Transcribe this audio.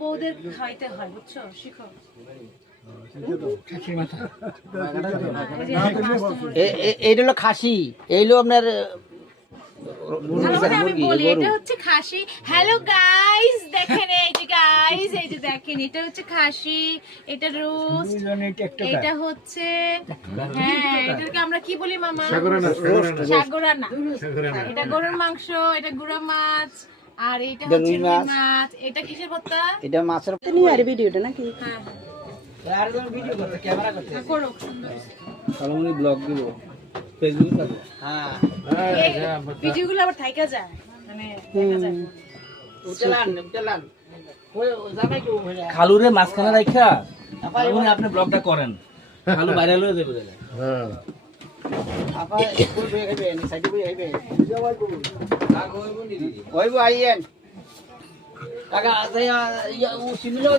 বউদের খাইতে হয় বুঝছো, শিখো। এইটা হলো খাসি, এইগুলো আপনার আমি বলি এটা হচ্ছে খাসি। হ্যালো গাইস, দেখেন এই যে গাইস, এই যে দেখেন এটা হচ্ছে খাসি, এটা রোস্ট, এটা হচ্ছে হ্যাঁ এটাকে আমরা কি বলি মামা? সাগরানা। এটা গরুর মাংস, এটা গুঁড়া মাছ, আর এটা হচ্ছে রুই মাছ। এটা কিসের ভর্তা? এটা মাছের নিয়ে আর ভিডিওটা নাকি? হ্যাঁ আর তুমি ভিডিও করতে, ক্যামেরা করতে। হ্যাঁ করো সুন্দর। কালামনি ব্লগ দিব ফেসবুকে থাকবে। হ্যাঁ ভিডিওগুলো আবার থাইকা যায়, মানে দেখা যায়। উঠলান উঠলান ওই জামাই কি হইলা খালুরে মাঝখানে রাখা কালামনি আপনি ব্লগটা করেন, খালু ভাইরাল হয়ে যাবে। হ্যাঁ আপা কই বই খাইবে নি সাইডে বই খাইবে ওইবো আইয়েন কাকা আজ ও সিমিলো